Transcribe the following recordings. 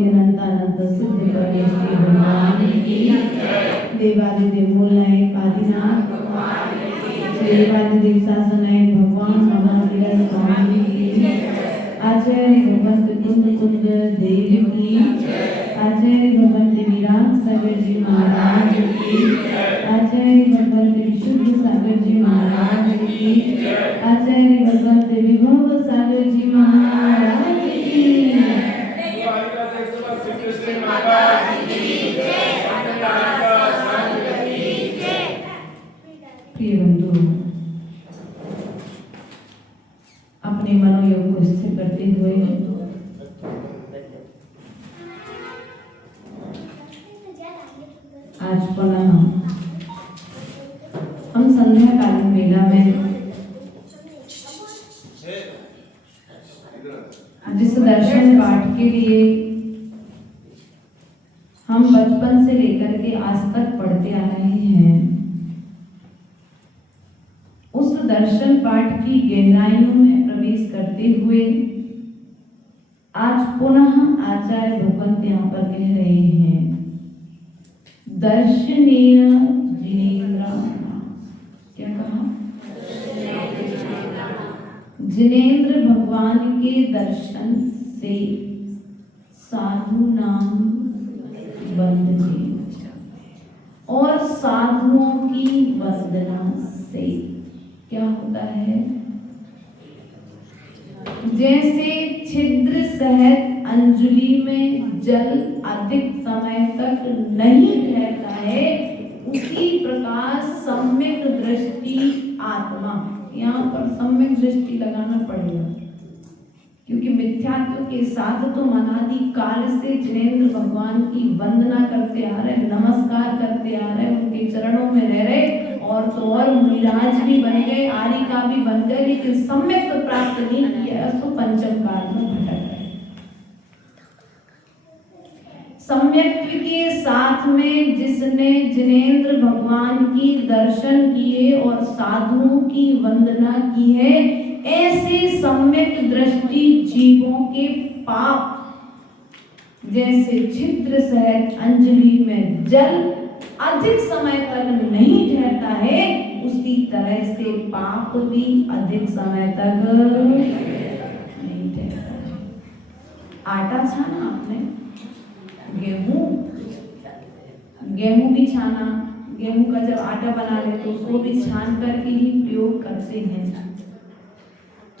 बोलिए अनंत सिद्ध गणेश जी भगवान की देवादिदेव मूलनायक आदिनाथ देवादिदेव शासनायक भगवान महावीर स्वामी की आचार्य भगवंत कुंद देव की आचार्य भगवंत विराट सागर जी महाराज की आचार्य भगवंत विशुद्ध सागर जी महाराज की आचार्य भगवंत विभव सागर जी महाराज की प्रिय बंधु, अपने मनोयोग को स्थिर करते हुए आज पुनः हम संध्याकालीन मेला में जिस दर्शन पाठ के लिए हम बचपन से लेकर के आज तक पढ़ते आ रहे हैं, उस दर्शन पाठ की गहराइयों में प्रवेश करते हुए आज पुनः आचार्य भगवंत यहाँ पर कह रहे हैं दर्शनीय जिनेन्द्र। क्या कहा? जिनेन्द्र भगवान के दर्शन से साधु नाम बंदे और साधुओं की वंदना से क्या होता है? जैसे छिद्र सहित अंजलि में जल अधिक समय तक नहीं ठहरता है, उसी प्रकार सम्यक दृष्टि आत्मा, यहाँ पर सम्यक दृष्टि लगाना पड़ेगा क्योंकि मिथ्यात्व के साथ तो अनादि काल से जिनेन्द्र भगवान की वंदना करते आ रहे, नमस्कार करते आ रहे, उनके चरणों में रह रहे और तो और मुनिराज भी बन गए, आरिका भी बन गए, लेकिन सम्यक तो प्राप्त नहीं किया, तो पंचम काल में भटक गए। सम्यक्त्व के साथ में जिसने जिनेन्द्र भगवान की दर्शन किए और साधुओं की वंदना की है, ऐसे सम्यक दृष्टि जीवों के पाप जैसे छिद्र सहित अंजलि में जल अधिक समय तक नहीं ठहरता है, उसी तरह से पाप भी अधिक समय तक नहीं ठहरता है। आटा छाना आपने, गेहूं भी छाना, गेहूं का जब आटा बना ले तो उसको भी छान करके ही प्रयोग करते हैं।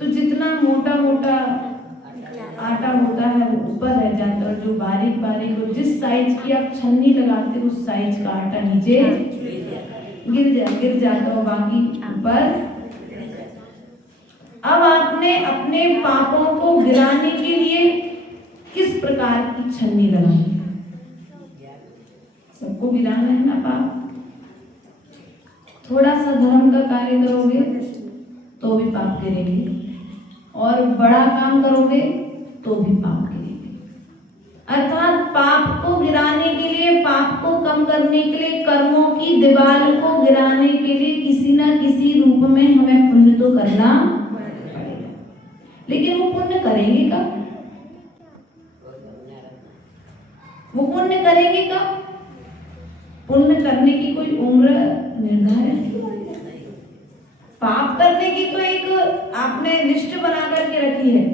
तो जितना मोटा मोटा आटा होता है वो ऊपर रह जाता है, और जो बारीक बारीक हो, जिस साइज की आप छन्नी लगाते हो उस साइज का आटा नीचे गिर जाता हो, बाकी ऊपर। अब आपने अपने पापों को गिराने के लिए किस प्रकार की छन्नी लगानी? सबको गिराना है ना पाप। थोड़ा सा धर्म का कार्य करोगे तो भी पाप गिरेंगे, और बड़ा काम करोगे तो भी पाप गिरेंगे। अर्थात पाप को गिराने के लिए, पाप को कम करने के लिए, कर्मों की दीवार को गिराने के लिए किसी न किसी रूप में हमें पुण्य तो करना पड़ेगा। लेकिन वो पुण्य करेंगे कब? वो पुण्य करेंगे कब? पुण्य करने की कोई उम्र निर्धारित नहीं। पाप करने की तो एक आपने लिस्ट बना करके रखी है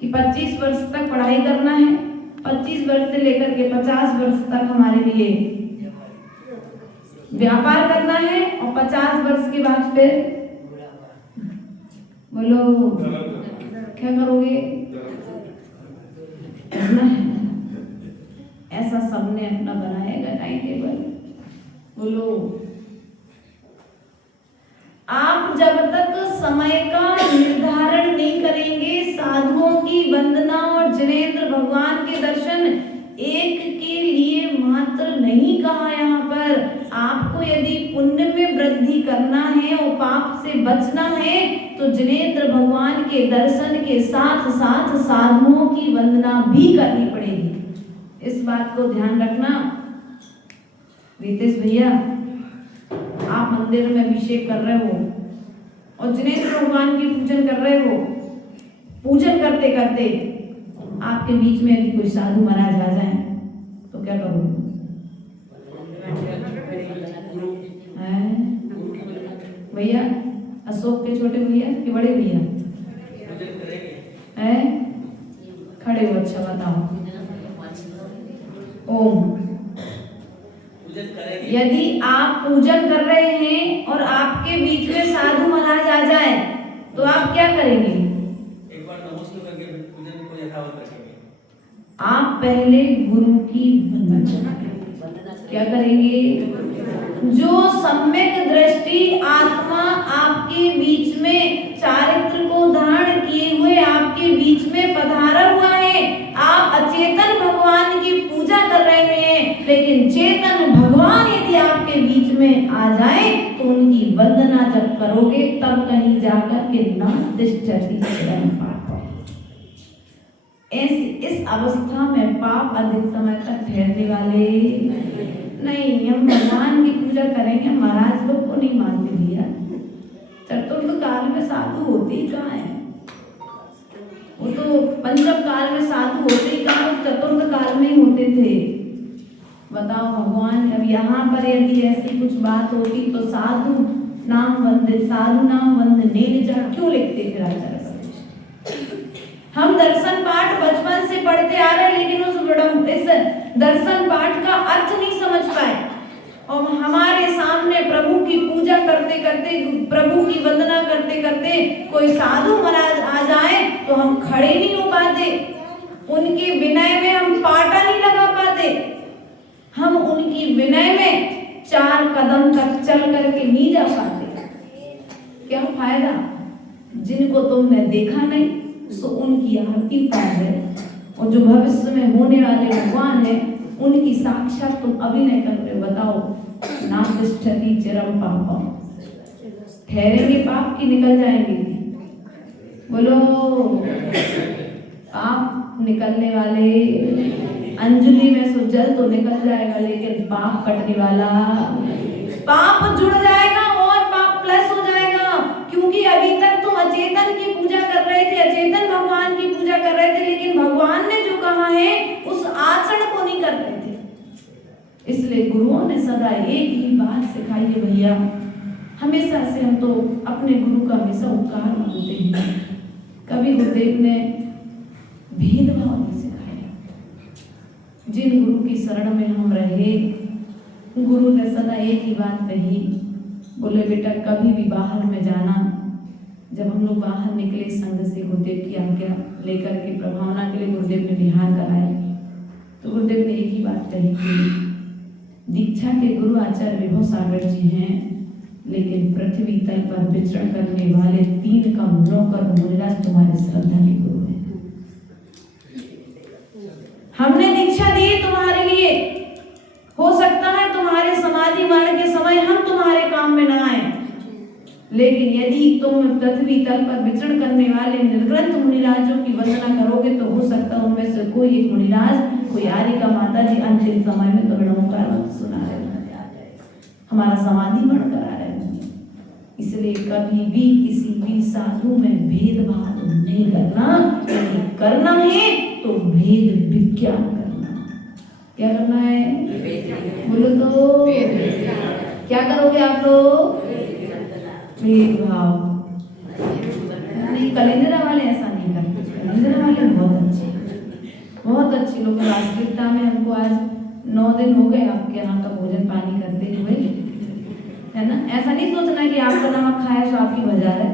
कि 25 वर्ष तक पढ़ाई करना है, 25 वर्ष से लेकर के 50 वर्ष तक हमारे लिए व्यापार करना है, और 50 वर्ष के बाद फिर बोलो क्या करोगे? ऐसा सबने अपना बनाएगा टाइम टेबल। बोलो, आप जब तक समय का निर्धारण नहीं करेंगे, साधुओं की वंदना और जिनेन्द्र भगवान के दर्शन एक के लिए मात्र नहीं कहा। यहाँ पर आपको यदि पुण्य में वृद्धि करना है और पाप से बचना है तो जिनेन्द्र भगवान के दर्शन के साथ साथ साधुओं की वंदना भी करनी पड़ेगी। इस बात को ध्यान रखना। रितेश भैया, आप मंदिर में अभिषेक कर रहे हो और जिनेन्द्र भगवान की पूजन कर रहे हो, पूजन करते करते आपके बीच में यदि कोई साधु महाराज आ जाए तो क्या करोगे? भैया अशोक के छोटे भैया कि बड़े भैया हैं? खड़े हो, अच्छा बताओ। ओम, यदि आप पूजन कर रहे हैं और आपके बीच में साधु महाराज आ जाए तो आप क्या करेंगे? एक बार नमस्ते करके पूजन को यथावत रखेंगे। आप पहले गुरु की वंदना क्या करेंगे? जो सम्यक दृष्टि आत्मा आपके बीच में चारित्र को धारण किए हुए आपके बीच में पधारा हुआ है, आप अचेतन भगवान की पूजा कर रहे हैं, लेकिन चेतन भगवान यदि आपके बीच में आ जाए तो उनकी वंदना जब करोगे तब कहीं जाकर के न तिष्ठति चिरम पाप। इस अवस्था में पाप अधिक समय तक ठहरने वाले नहीं। हम भगवान की पूजा करेंगे, महाराज लोग को नहीं मानते भैया। चतुर्थ काल में साधु होते ही कहाँ है? वो तो पंचम काल में साधु होते ही कहाँ, चतुर्थ काल में ही होते थे। बताओ भगवान, अब यहाँ पर यदि ऐसी कुछ बात होती तो साधु नाम वंद नील क्यों लिखते फिर आचार्य? हम दर्शन पाठ बचपन से पढ़ते आ रहे, लेकिन इस दर्शन पाठ का अर्थ नहीं समझ पाए। और हमारे सामने प्रभु की पूजा करते करते, प्रभु की वंदना करते करते कोई साधु महाराज आ जाए तो हम खड़े नहीं हो पाते, उनके विनय में हम पाटा नहीं लगा पाते, हम उनकी विनय में 4 कदम तक चल करके नहीं जा पाते। क्या फायदा? जिनको तुमने देखा नहीं सो उनकी आरती उतार है, और जो भविष्य में होने वाले भगवान है उनकी साक्षात तुम अभिनय कर रहे हो। बताओ, ना तिष्ठति चिरम पापम, ठहरेंगे पाप की निकल जाएंगे? बोलो, पाप निकलने वाले, अंजलि में सो जल तो निकल जाएगा, लेकिन पाप कटने वाला, पाप जुड़ जाएगा और पाप प्लस हो जाएगा। क्योंकि अभी तक तुम अचेतन की पूजा कर रहे थे, अचेतन भगवान की पूजा कर रहे थे, लेकिन भगवान ने जो कहा है उस आचरण को नहीं कर रहे थे। इसलिए गुरुओं ने सदा एक ही बात सिखाई है भैया, हमेशा से हम तो अपने गुरु का हमेशा उपकार मानते हैं। कभी गुरुदेव ने भेदभाव नहीं सिखाया। जिन गुरु की शरण में हम रहे, गुरु ने सदा एक ही बात कही, बोले बेटा कभी भी बाहर में जाना, जब हम लोग बाहर निकले संघ से गुरुदेव की आज्ञा लेकर के प्रभावना के लिए गुरुदेव ने बिहार कराए, तो गुरुदेव ने एक ही बात कही कि दीक्षा के गुरु आचार्य विभव सागर जी हैं, लेकिन पृथ्वी तल पर विचरण करने वाले 3 कमलों पर मुनिराज तुम्हारे श्रद्धा के गुरु हैं। हमने दीक्षा दी तुम्हारे लिए, हो सकता है तुम्हारे समाधि मरण के समय हम तुम्हारे काम में न आए, लेकिन यदि तुम पृथ्वी तल पर विचरण करने वाले निर्ग्रंथ मुनिराजों की वंदना करोगे तो हो सकता है उनमें से कोई एक मुनिराज, कोई आर्यिका माता जी अंतिम समय में तुम्हें ओंकार सुना रहे, हमारा समाधि मरण करा रहे हैं। इसलिए कभी भी किसी भी साधु में भेदभाव नहीं करना, यदि करना है तो भेद विज्ञान करना। क्या करना है? बोलो तो, क्या करोगे आप लोग? भेदभाव नहीं। कलिंदरा वाले ऐसा नहीं करते, कलिंदरा वाले बहुत अच्छे लोग। वास्तविकता में हमको आज 9 दिन हो गए आपके यहाँ का भोजन पानी करते हुए, है ना। ऐसा नहीं सोचना कि आपका नमक खाया तो आपकी वजह है,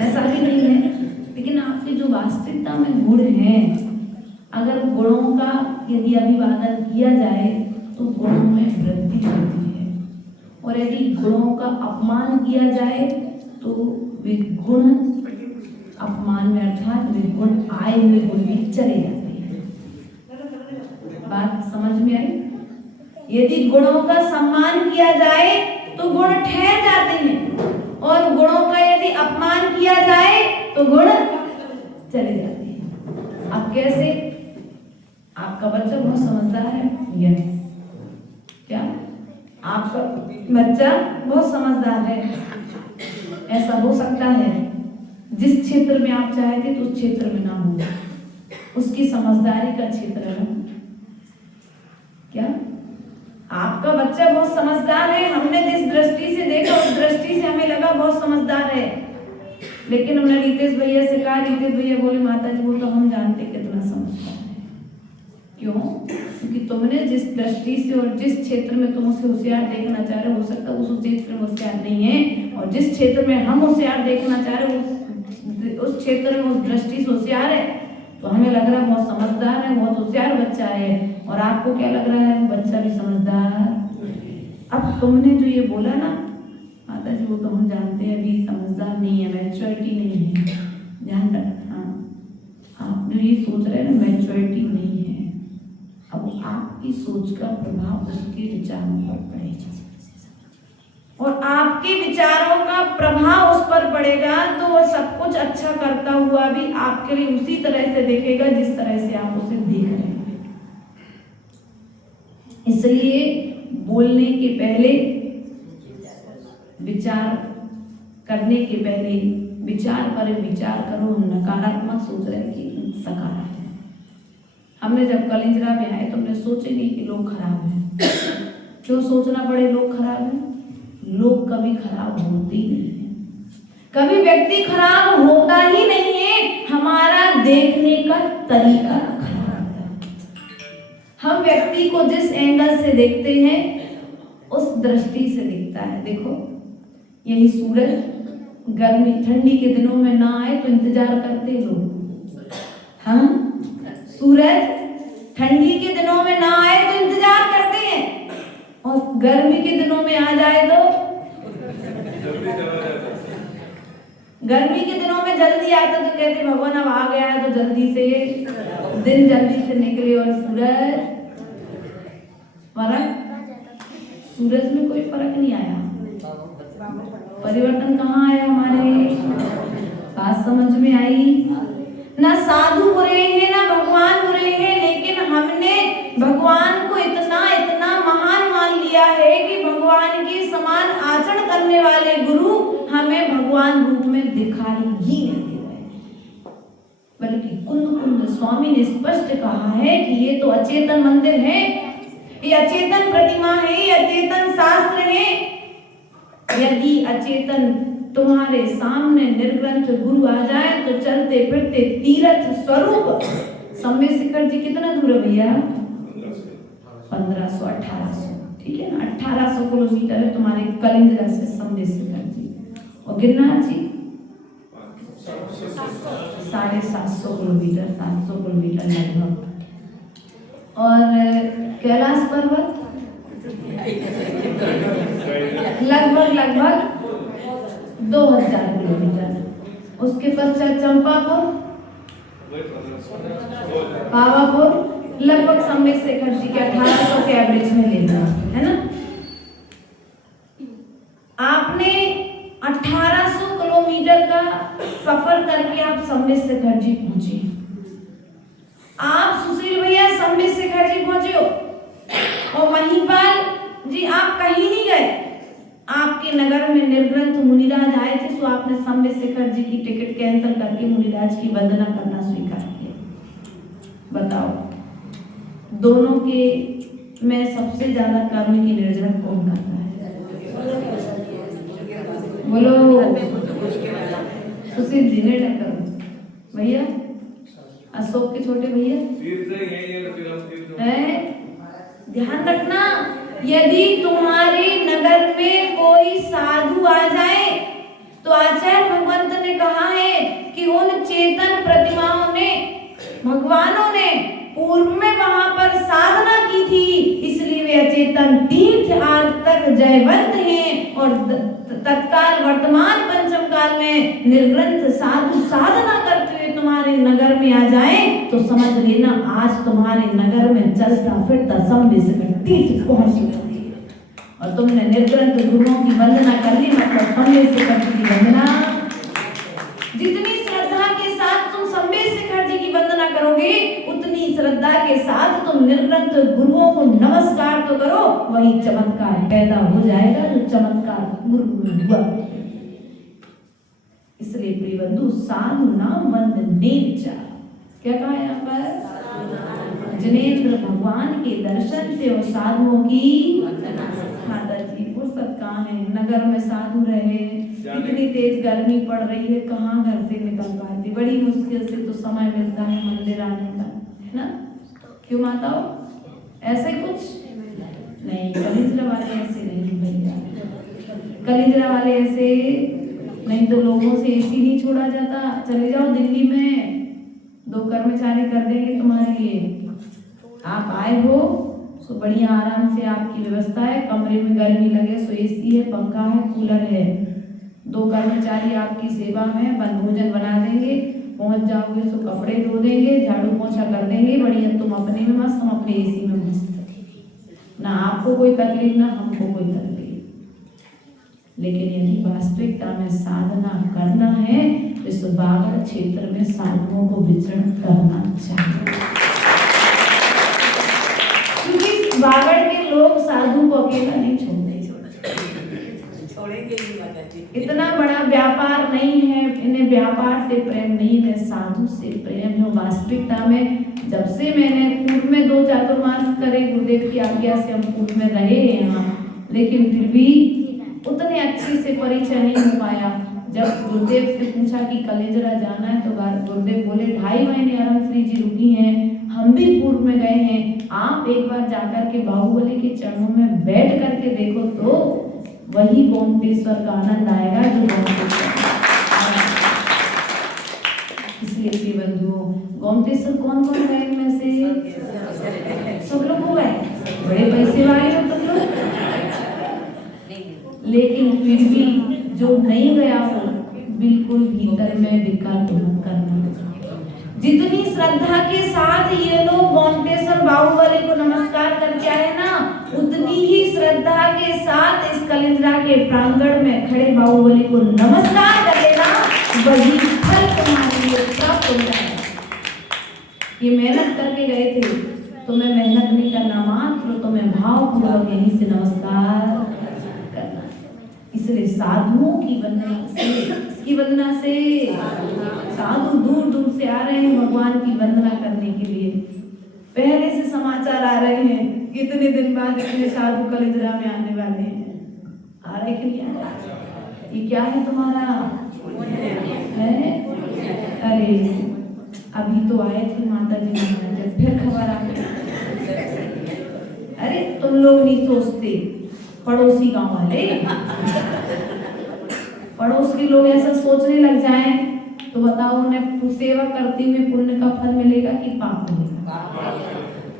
ऐसा भी नहीं है। लेकिन आपके जो वास्तविकता में गुण हैं, अगर गुणों का यदि अभिवादन किया जाए तो गुणों में वृद्धि होती है, और यदि गुणों का अपमान किया जाए तो विगुण अपमान में, अर्थात विगुण आए हुए गुण भी चले जाते हैं। बात समझ में आई? यदि गुणों का सम्मान किया जाए तो गुण ठहर जाते हैं, और गुणों का यदि अपमान किया जाए तो गुण चले जाते हैं। अब कैसे? आपका बच्चा बहुत समझदार है, यस। क्या आपका बच्चा बहुत समझदार है? ऐसा हो सकता है जिस क्षेत्र में आप चाहते तो उस क्षेत्र में ना हो, उसकी समझदारी का क्षेत्र है। क्या आपका बच्चा बहुत समझदार है? हमने जिस दृष्टि से देखा उस दृष्टि से हमें लगा बहुत समझदार है, लेकिन हमने रितेश भैया से कहा, रितेश भैया बोले माता जी वो तो हम जानते कितना समझदार है। क्यों? क्योंकि तुमने जिस दृष्टि से और जिस क्षेत्र में तुम उसे होशियार देखना चाह रहे हो सकता है उस क्षेत्र में होशियार नहीं है, और जिस क्षेत्र में हम होशियार देखना चाह रहे हो उस क्षेत्र में उस दृष्टि से होशियार है। तो हमें लग रहा है बहुत समझदार है, बहुत होशियार बच्चा है, और आपको क्या लग रहा है? बच्चा भी समझदार। अब तुमने जो ये बोला ना माता जी वो तो हम जानते हैं अभी समझदार नहीं है, मैच्योरिटी नहीं है, ध्यान रखना। आप जो ये सोच रहे हैं ना मैच्योरिटी नहीं है, अब आपकी सोच का प्रभाव उसके विचारों पर पड़ेगा, और आपके विचारों का प्रभाव उस पर पड़ेगा तो वो सब कुछ अच्छा करता हुआ भी आपके लिए उसी तरह से देखेगा जिस तरह से आप उसे देख रहे हैं। इसलिए बोलने के पहले विचार करने के पहले विचार पर विचार करो। हम नकारात्मक सोच रहे कि सकारात्मक। हमने जब कलिंजरा में आए तो हमने सोचे नहीं कि लोग खराब हैं। क्यों सोचना पड़े लोग खराब हैं? लोग कभी खराब होते ही नहीं है, कभी व्यक्ति खराब होता ही नहीं है, हमारा देखने का तरीका खराब है। हम व्यक्ति को जिस एंगल से देखते हैं उस दृष्टि से दिखता है। देखो यही सूरज गर्मी ठंडी के दिनों में ना आए तो इंतजार करते लोग। हम सूरज ठंडी के दिनों में ना आए तो इंतजार करते हैं, और गर्मी के दिनों में आ जाए तो गर्मी के दिनों में जल्दी आता तो कहते भगवान अब आ गया है तो जल्दी से दिन जल्दी से निकले। और सूरज फर्क, सूरज में कोई फर्क नहीं आया, परिवर्तन कहाँ आया हमारे? बात समझ में आई? ना साधु बुरे हैं ना भगवान बुरे हैं, लेकिन हमने भगवान को इतना इतना महान मान लिया है कि भगवान के समान आचरण करने वाले गुरु हमें भगवान रूप में दिखाई ही नहीं दे रहे। बल्कि कुंद कुंद स्वामी ने स्पष्ट कहा है कि ये तो अचेतन मंदिर है, ये अचेतन प्रतिमा है, ये अचेतन शास्त्र है। यदि अचेतन तुम्हारे सामने निर्ग्रंथ गुरु आ जाए तो चलते फिरते तीर्थ स्वरूप। सम्य शिखर जी कितना दूर है भैया? 1500 1800, ठीक है ना, 1800 किलोमीटर है तुम्हारे कलिंजरा से सम्य शिखर जी, और गिरनार जी 750 किलोमीटर, 700 किलोमीटर लगभग। और कैलाश पर्वत लगभग 2000 किलोमीटर। उसके पश्चात चंपापुर, पावापुर लगभग सम्य शिखर जी के 1800 के एवरेज में लेना है ना। आपने 1800 किलोमीटर का सफर करके आप सम्य शिखर जी पहुंचे। आप सुशील भैया सम्य शिखर जी पहुंचे हो, और महिपाल जी आप कहीं नहीं गए। आपके नगर में निर्ग्रंथ मुनिराज आए थे, तो आपने सम्य शिखर जी की टिकट कैंसिल करके मुनिराज की वंदना करना स्वीकार किया। बताओ दोनों के में सबसे ज्यादा कर्म की निर्जन कौन करता है? बोलो। सुशील जी ने टक्कर भैया, अशोक के छोटे भैया है। ध्यान रखना, यदि तुम्हारे नगर में कोई साधु आ जाए तो आचार्य भगवंत ने कहा है कि उन चेतन प्रतिमाओं ने, भगवानों ने पूर्व में वहां पर साधना की थी, इसलिए वे अचेतन तीर्थ आज तक जयवंत हैं। और तत्काल वर्तमान पंचम काल में निर्ग्रंथ साधु साधना करते हुए तुम्हारे नगर में आ जाए तो समझ लेना आज तुम्हारे नगर में चलता फिरता सम्य शिखर तीर्थ पहुंच गया, और तुमने निर्ग्रंथ गुरुओं की वंदना कर ली, मतलब सम्य शिखर जी की वंदना। जितनी श्रद्धा के साथ तुम सम्य शिखर जी की वंदना करोगे उतनी श्रद्धा के साथ तुम निर्ग्रंथ गुरुओं को नमस्कार तो करो, वही चमत्कार पैदा हो जाएगा जो चमत्कार गुरु में हुआ। इसलिए प्रिय बंधु साधु नाम वंदने च, क्या कहा यहाँ पर? जिनेंद्र भगवान के दर्शन से और साधुओं की माता जी फुर्सत कहाँ है? नगर में साधु रहे, इतनी तेज गर्मी पड़ रही है, कहाँ घर से निकल पाती, बड़ी मुश्किल से तो समय मिलता है मंदिर आने का, है ना? क्यों माताओं? ऐसे कुछ नहीं, कलिंद्र वाले ऐसे नहीं भैया, कलिंद्र वाले ऐसे नहीं तो लोगों से एसी नहीं छोड़ा जाता। चले जाओ दिल्ली में, 2 कर्मचारी कर देंगे तुम्हारे लिए। आप आए हो तो बढ़िया आराम से आपकी व्यवस्था है, कमरे में गर्मी लगे सो एसी है, पंखा है, कूलर है, 2 कर्मचारी आपकी सेवा में भोजन बना देंगे, पहुंच जाओगे तो कपड़े धो देंगे, झाड़ू पोछा कर देंगे, बढ़िया तुम अपने में मस्त, हम अपने एसी में मस्त, ना आपको कोई तकलीफ ना हमको कोई तकलीफ। लेकिन यदि वास्तविकता में साधना करना है तो इस बागड़ क्षेत्र में साधुओं को विचरण करना चाहिए, क्योंकि बागड़ के लोग साधु को अकेला नहीं छोड़ेंगे, इतना बड़ा व्यापार नहीं है, इन्हें व्यापार से प्रेम नहीं है, साधु से प्रेम है। वास्तविकता में जब से मैंने पूर्व में 2 चातुर्मास करे, गुरुदेव की आज्ञा से हम पूर्व में रहे हैं यहाँ, लेकिन फिर भी उतने अच्छे से परिचय नहीं हो पाया। जब गुरुदेव से पूछा कि कलेजरा जाना है तो गुरुदेव बोले 2.5 महीने अरन श्री जी रुकी हैं, हम भी पूर्व में गए हैं, आप एक बार जाकर के बाहुबली के चरणों में बैठ करके देखो तो वही गोमतेश्वर का आनंद आएगा जो गोमतेश्वर। इसलिए प्रिय बंधुओं, गोमतेश्वर कौन कौन गए इनमें से? सब लोग हो गए, बड़े पैसे वाले हो तुम लोग, लेकिन फिर भी जो नहीं गया हो बिल्कुल भीतर में विकल्प मत करना। जितनी श्रद्धा के साथ ये लोग गोमतेश्वर बाहुबली को नमस्कार करके आए ना, उतनी ही श्रद्धा के साथ इस कलिंद्रा के प्रांगण में खड़े बाहुबली को नमस्कार कर लेना, वही फल तुम्हारे लिए प्राप्त हो जाएगा। ये मेहनत करके गए थे, तुम्हें मेहनत नहीं करना, मात्र तुम्हें भावपूर्वक यहीं से नमस्कार करना। इसलिए साधुओं की वंदना से, इसकी वंदना से, साधु दूर दूर से आ रहे हैं भगवान की वंदना करने के लिए। पहले से समाचार आ रहे हैं, कितने दिन बाद इतने साधु कलिंद्रा में आने वाले हैं। आ रहे कि नहीं आ रहे? ये क्या है तुम्हारा है? अरे अभी तो आए थे माता जी महाराज, फिर खबर आ गई। अरे तुम लोग नहीं सोचते, पड़ोसी गांव वाले, पड़ोस के लोग ऐसा सोचने लग जाएं तो बताओ उन्हें सेवा करते हुए पुण्य का फल मिलेगा कि पाप मिलेगा?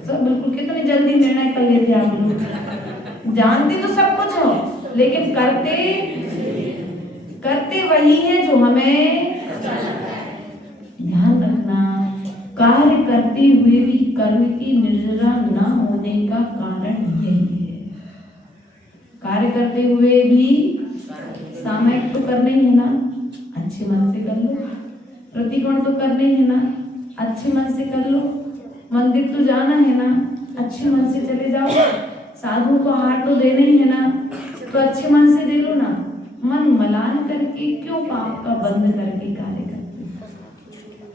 सब बिल्कुल कितनी जल्दी निर्णय कर लेते आप लोग। जानते तो सब कुछ हो, लेकिन करते वही है जो हमें ध्यान रखना। कार्य करते हुए भी कर्म की निर्जरा न होने का कारण यही है। कार्य करते हुए भी सामयिक तो करना ही है ना, अच्छे मन से कर लो, प्रतिकोण तो करना ही है ना, अच्छे मन से कर लो, मंदिर तो जाना है ना, अच्छे मन से चले जाओ, साधु को हाथ तो देना ही है ना, तो अच्छे मन से दे लो ना। मन मलान करके क्यों पाप का बंद करके कार्य करते हो?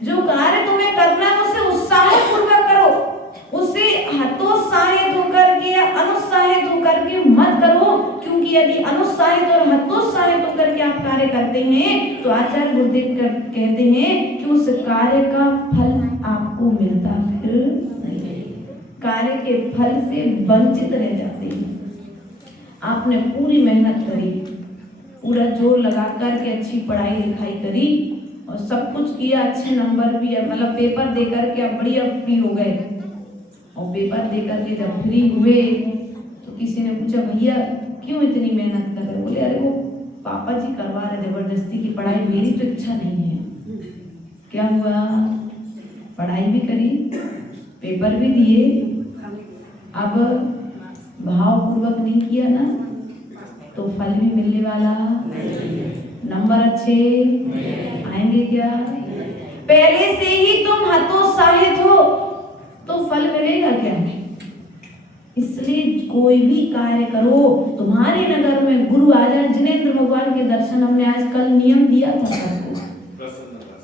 जो कार्य तुम्हें करना है उसे उत्साहपूर्वक करो, उसे हतोत्साहित होकर के या अनुत्साहित होकर के मत करो, क्योंकि यदि अनुत्साहित और हतोत्साहित होकर के आप कार्य करते हैं तो आचार्य गुरुदेव कहते हैं कि उस कार्य का फल आपको मिलता फिर नहीं, कार्य के फल से वंचित रह जाते हैं। आपने पूरी मेहनत करी, पूरा जोर लगा करके अच्छी पढ़ाई लिखाई करी और सब कुछ किया, अच्छे नंबर भी, मतलब पेपर दे करके अब बढ़िया फ्री हो गए, और पेपर दे करके जब फ्री हुए तो किसी ने पूछा भैया क्यों इतनी मेहनत कर रहे? बोले अरे वो पापा जी करवा रहे जबरदस्ती की पढ़ाई, मेरी तो इच्छा नहीं है। क्या हुआ? पढ़ाई भी करी, पेपर भी दिए, अब भावपूर्वक नहीं किया ना तो फल भी मिलने वाला, नंबर अच्छे आएंगे क्या? पहले से ही तुम हतोत्साहित हो तो फल मिलेगा क्या? इसलिए कोई भी कार्य करो, तुम्हारे नगर में गुरु आ जाए, जिनेंद्र भगवान के दर्शन हमने आज कल नियम दिया था सबको,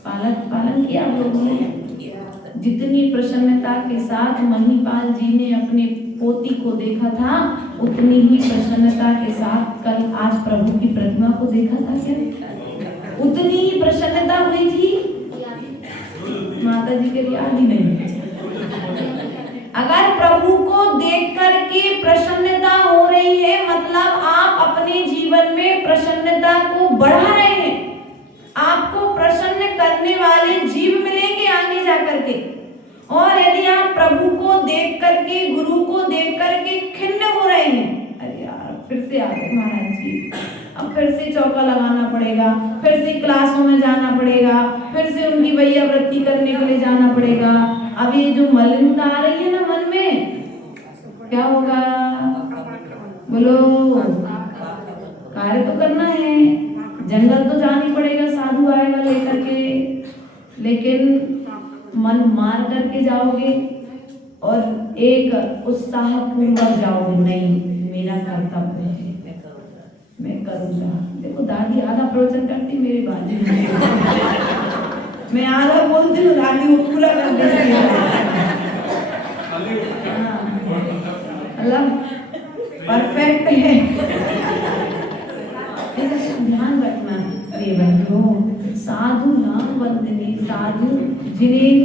पालन किया आप लोगों ने, जितनी प्रसन्नता के साथ महीपाल जी ने अपने पोती को देखा था, उतनी ही प्रसन्नता के साथ कल आज प्रभु की प्रतिमा को देखा था क्या? उतनी ही प्रसन्नता हुई थी। माता जी के याद ही नहीं। अगर प्रभु को देख करके प्रसन्नता हो रही है, मतलब आप अपने जीवन में प्रसन्नता को बढ़ा रहे हैं। आपको प्रसन्न करने वाले जीव मिलेंगे आगे जा करके। और यदि आप प्रभु को देख करके, गुरु को देख करके खिन्न हो रहे हैं, अरे यार फिर से आ गए महाराज जी, अब फिर से चौका लगाना पड़ेगा, फिर से क्लासों में जाना पड़ेगा, फिर से उनकी वैया वृत्ति करने के लिए जाना पड़ेगा। अब ये जो मलिनता आ रही है ना मन में, क्या होगा? बोलो, कार्य तो करना है, जंगल तो जाना ही पड़ेगा, साधु आएगा लेकर के, लेकिन मन मार करके जाओगे और एक उत्साह पूर्वक जाओगे, नहीं मेरा कर्तव्य है, मैं करूँगा। देखो दादी आधा प्रवचन करती मेरे बाजू में, मैं आधा बोलती हूँ, दादी वो पूरा कर देती है। मतलब परफेक्ट है। ध्यान रखना प्रिय बंधुओं, साधु नाम वंदने साधु जिनेन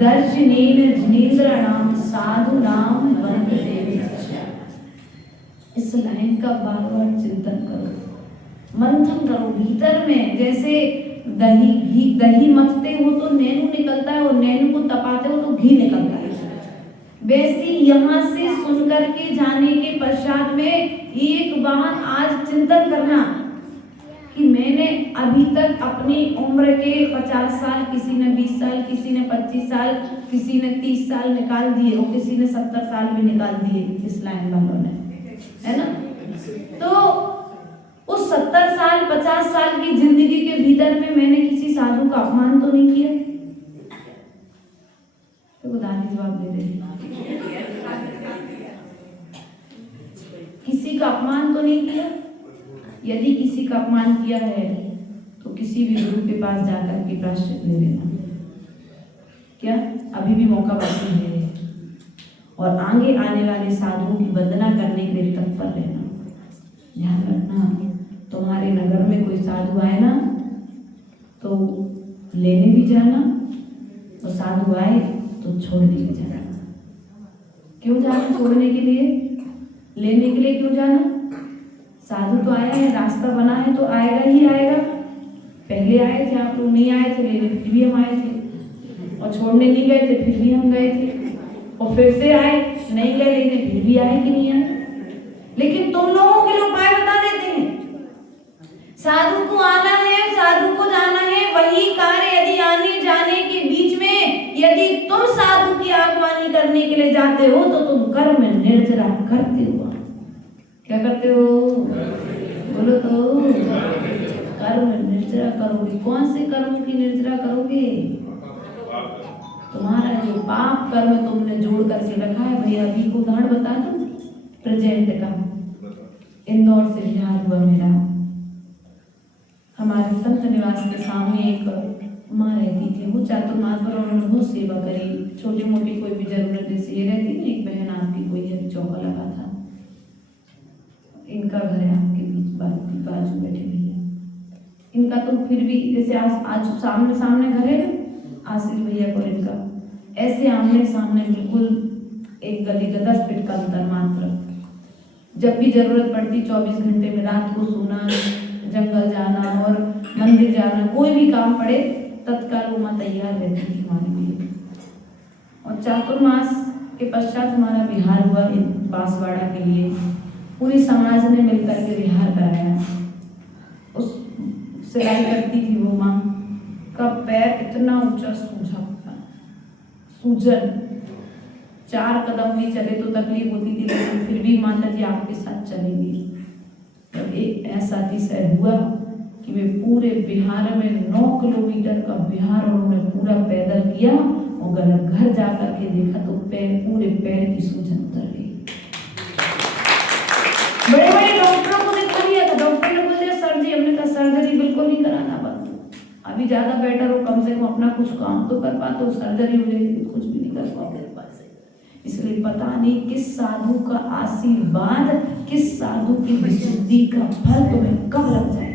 दर्शनेन जिनेन्द्राणाम साधु नाम वंदने। इस लाइन का बार बार चिंतन करो, मंथन करो भीतर में। जैसे दही मथते हो तो नैनू निकलता है, और नैनू को तपाते हो तो घी निकलता है। वैसे यहाँ से सुन करके जाने के पश्चात में एक बार आज चिंतन करना कि मैंने अभी तक अपनी उम्र के 50 साल, किसी ने 20 साल, किसी ने 25 साल, किसी ने 30 साल निकाल दिए, और किसी ने 70 साल भी निकाल दिए इस लाइन वालों ने, है ना? तो उस 70 साल 50 साल की जिंदगी के भीतर में मैंने किसी साधु का अपमान तो नहीं किया? तो दादी जवाब दे रही, किसी का अपमान तो नहीं किया? यदि किसी का अपमान किया है तो किसी भी गुरु के पास जाकर के प्रायश्चित ले लेना। क्या अभी भी मौका बाकी है? और आगे आने वाले साधुओं की वंदना करने के लिए तत्पर रहना। ध्यान रखना, तुम्हारे नगर में कोई साधु आए ना तो लेने भी जाना, और साधु आए तो छोड़ने भी जाना। क्यों जाना छोड़ने के लिए? लेने के लिए क्यों जाना? साधु तो आया है, रास्ता बना है तो आएगा ही आएगा। पहले आए थे आप लोग, नहीं आए थे लेने, फिर भी हम आए थे, और छोड़ने नहीं गए थे फिर भी हम गए थे, और फिर से आए, नहीं गए लेने, फिर भी आए कि नहीं आए। लेकिन तुम लोगों के लोग उपाय बता देते हैं, साधु को आना है, साधु को जाना है। वही कार्य यदि आने जाने के बीच में यदि तुम साधु की आगवानी करने के लिए जाते हो तो तुम कर्म निर्जरा करते हो। क्या करते हो? बोलो तो। कर्म निर्जरा करोगे। कौन से कर्म की निर्जरा करोगे? तुम्हारा जो पाप कर्म तुमने जोड़ करके रखा है। भैया अभी को उदाहरण बता दो प्रेजेंट का। इंदौर से बिहार हुआ मेरा, हमारे संत निवास के सामने एक माँ रहती थी, वो चातुर्मास पर उन्होंने बहुत सेवा करी। छोटी मोटी कोई भी जरूरत जैसे ये रहती ना, एक बहन आपकी कोई है, चौका लगा था, इनका घर है आपके बीच बाजू बैठे भैया, इनका तो फिर भी जैसे आज सामने सामने घर है ना, आशीष भैया को इनका ऐसे आमने सामने बिल्कुल एक गली का 10 फीट का अंतर मात्र। जब भी जरूरत पड़ती 24 घंटे में, रात को सोना, जंगल जाना और मंदिर जाना, कोई भी काम पड़े तत्काल वो माँ तैयार रहती थी हमारे लिए। और चातुर्मास के पश्चात हमारा विहार हुआ बांसवाड़ा के लिए, पूरी समाज ने मिलकर के विहार कराया। उस सिलाई करती थी वो माँ का पैर इतना ऊंचा सूझा था, सूजन, 4 कदम भी चले तो तकलीफ होती थी, लेकिन फिर भी माता जी आपके साथ चलेंगी। तब एक ऐसा अतिशय हुआ कि वे पूरे बिहार में 9 किलोमीटर का बिहार उन्होंने पूरा पैदल किया, और घर जाकर के देखा तो पूरे पैर की सूजन उतर गई। बड़े बड़े डॉक्टरों को दिखा दिया था, डॉक्टर ने बोल दिया सर्जरी, हमने कहा सर्जरी बिल्कुल नहीं कराना बंद। अभी भी ज्यादा बेटर हो, कम से कम अपना कुछ काम तो कर पाते हो। सर्जरी हो जाएगी कुछ भी नहीं कर पाओगे। इसलिए पता नहीं किस साधु का आशीर्वाद, किस साधु की विशुद्धि का फल तुम्हें कब लग जाए।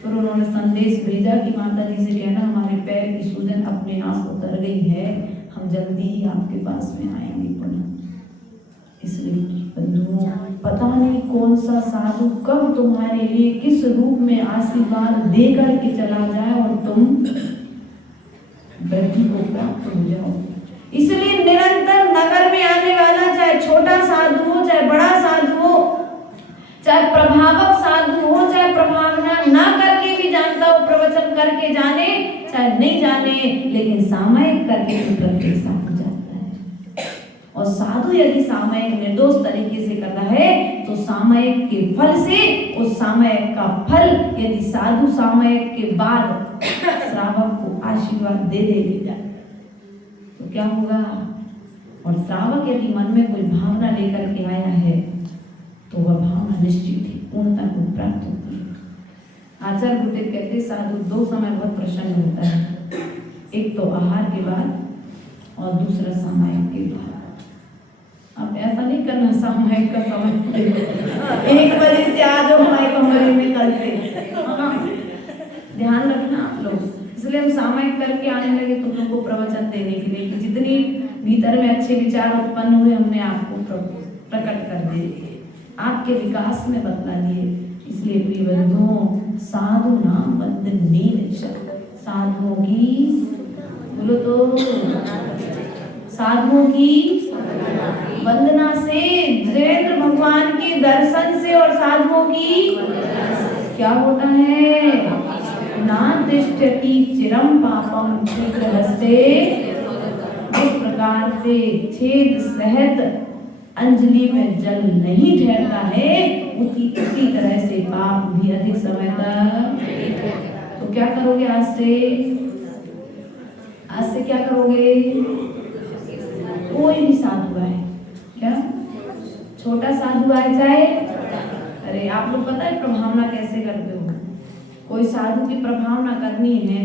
फिर उन्होंने संदेश भेजा कि माता जी से कहना हमारे पैर की सूजन अपने आप उतर गई है, हम जल्दी ही आपके पास में आएंगे पुनः। इसलिए बंधुओं, पता नहीं कौन सा साधु कब तुम्हारे लिए किस रूप में आशीर्वाद दे करके चला जाए और तुम वृद्धि को प्राप्त हो जाओ। इसलिए निरंतर नगर में आने वाला, चाहे छोटा साधु हो चाहे बड़ा साधु हो, चाहे प्रभावक साधु हो चाहे प्रभावना ना करके भी जानता हो, प्रवचन करके जाने चाहे नहीं जाने, लेकिन सामयिक करके भी प्रत्येक साधु जानता है। और साधु यदि सामयिक निर्दोष तरीके से करता है तो सामयिक के फल से उस सामयिक का फल, यदि साधु सामयिक के बाद श्रावक को आशीर्वाद दे देगा तो क्या होगा। और श्रावक यदि मन में कोई भावना लेकर के आया है तो वह भावना निश्चित ही पूर्णता को प्राप्त होती है। आचार्य गुरुदेव कहते साधु दो समय बहुत प्रसन्न होता है, एक तो आहार के बाद और दूसरा सामायिक के बाद। अब ऐसा नहीं करना सामायिक का समय 1 बजे से आ जाओ हमारे कमरे में कल से, ध्यान रखना आप लोग। इसलिए हम सामयिक करके आने लगे तुम लोग को प्रवचन देने के लिए कि जितनी भीतर में अच्छे विचार उत्पन्न हुए हमने आपको प्रकट कर दिए, आपके विकास में बदला दिए। इसलिए प्रिय बंधुओं, साधु नाम वंदनीय साधुओं की बोलो तो, साधुओं की वंदना से, जैन भगवान के दर्शन से और साधुओं की क्या होता है, ना तिष्ठति चिरम पापम शीघ्रहस्ते। इस प्रकार से छेद सहित अंजलि में जल नहीं ठहरता है, उसी तरह से पाप भी अधिक समय तक। तो क्या करोगे आज से क्या करोगे। कोई भी साधु आए, क्या छोटा साधु आए चाहे, अरे आप लोग पता है प्रभावना कैसे करते हो। कोई साधु की प्रभावना करनी है,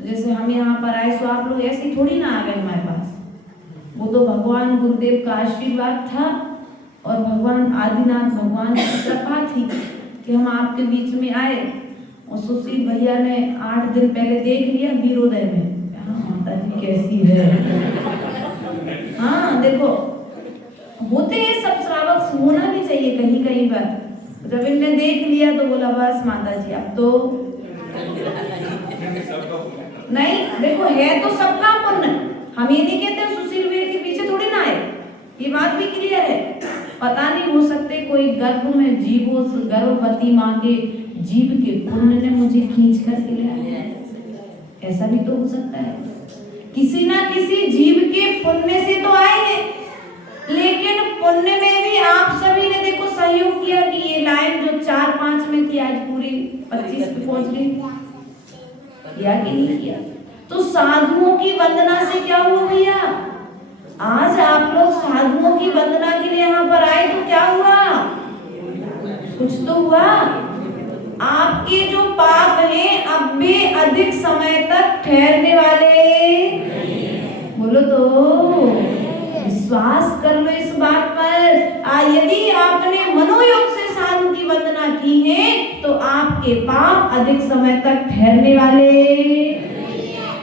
जैसे हम यहाँ पर आए तो आप लोग ऐसे थोड़ी ना आ गए हमारे पास, वो तो भगवान गुरुदेव का आशीर्वाद था और भगवान आदिनाथ भगवान की कृपा थी कि हम आपके बीच में आए। और सुशील भैया ने 8 दिन पहले देख लिया वीरोदय में, माता जी कैसी है। हाँ देखो, होते हैं सब श्रावक, होना भी चाहिए कहीं कहीं पर। जब इनने देख लिया तो बोला बस माता जी अब तो नहीं। देखो है तो सबका पुण्य, हम ये नहीं कहते सुशील भैया के पीछे थोड़ी ना आए, ये बात भी क्लियर है। पता नहीं हो सकते कोई गर्भ में जीवो गर्भवती माँ के जीव के पुण्य ने मुझे खींच करके ले आया, ऐसा भी तो हो सकता है। किसी ना किसी जीव के पुण्य से तो आए हैं, लेकिन पुण्य में भी आप सभी ने देखो सहयोग किया कि ये लाइन जो 4-5 में थी आज पूरी 25 पे पहुंच गई, किया कि नहीं किया। तो साधुओं की वंदना से क्या हुआ भैया, आज आप लोग साधुओं की वंदना के लिए यहाँ पर आए तो क्या हुआ, कुछ तो हुआ। आपके जो पाप हैं अब भी अधिक समय तक ठहरने वाले, बोलो तो, विश्वास कर लो इस बात पर। यदि आपने मनोयोग से साधु की वंदना की है तो आपके पाप अधिक समय तक ठहरने वाले।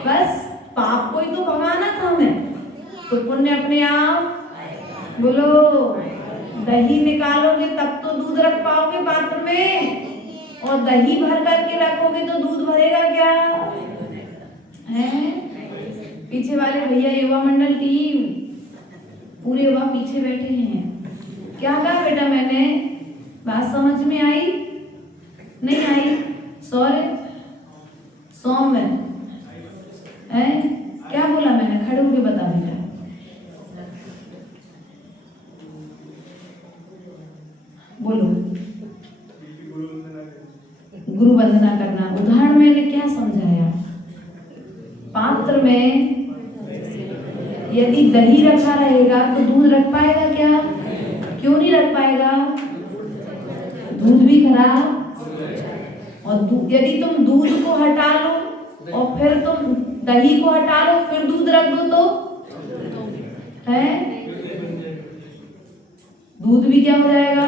बस पाप को ही तो भगाना था हमें, तो पुण्य अपने आप। बोलो, दही निकालोगे तब तो दूध रख पाओगे पात्र में, और दही भर करके रखोगे तो दूध भरेगा क्या है। पीछे वाले भैया युवा मंडल टीम पूरे युवा पीछे बैठे हैं। क्या कहा बेटा मैंने, बात समझ में आई नहीं आई, सौम है क्या बोला मैंने, खड़े होके बता बेटा। बोलो, गुरु वंदना करना। उदाहरण मैंने क्या समझाया, पात्र में यदि दही रखा रहेगा तो दूध रख पाएगा क्या, क्यों नहीं रख पाएगा, दूध भी खराब। और यदि तुम दूध को हटा लो और फिर तुम दही को हटा लो फिर दूध रख दो तो है दूध भी क्या हो जाएगा।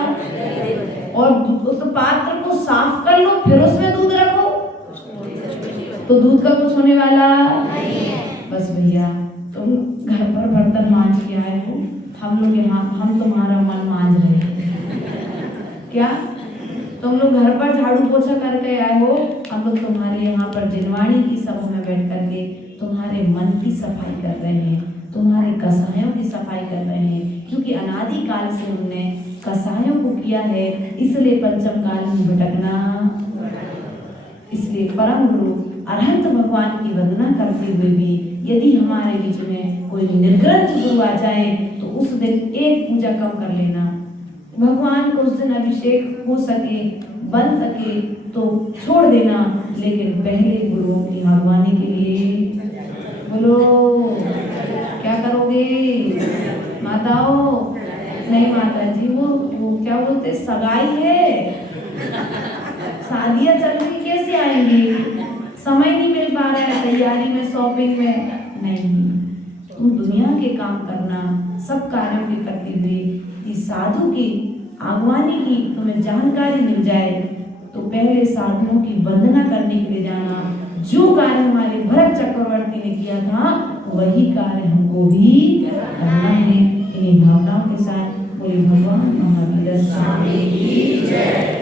और उस पात्र को साफ कर लो फिर उसमें दूध रखो तो दूध का कुछ होने वाला बस भैया तुम घर पर बर्तन मांज के आए हो, हम लोग यहाँ हम तुम्हारा मन मांज रहे हैं क्या। तुम लोग घर पर झाड़ू पोछा करके आए हो, हम लोग तुम्हारे यहाँ पर जिनवाणी की सभा में बैठ करके तुम्हारे मन की सफाई कर रहे हैं, तुम्हारे कसायों की सफाई कर रहे हैं, क्योंकि अनादि काल से हमने कसायों को किया है, इसलिए पंचम काल में भटकना। इसलिए परम गुरु अरहंत भगवान की वंदना करते हुए भी यदि हमारे बीच में कोई निर्ग्रंथ गुरु आ जाए तो उस दिन एक पूजा कम कर लेना, भगवान को उस दिन अभिषेक हो सके बन सके तो छोड़ देना, लेकिन पहले गुरुओं की आगवानी के लिए बोलो क्या करोगे माताओं। नहीं माता जी वो क्या बोलते सगाई है, शादियां चल रही कैसे आएंगी, समय नहीं मिल पा रहा है तैयारी में शॉपिंग में। नहीं तुम दुनिया के काम करना, सब कार्यों के करते हुए कि साधु की आगवानी की तुम्हें जानकारी मिल जाए तो पहले साधुओं की वंदना करने के लिए जाना। जो कार्य हमारे भरत चक्रवर्ती ने किया था वही कार्य हमको भी करना है। इन्हीं भावनाओं के साथ बोले भगवान महावीर स्वामी की जय।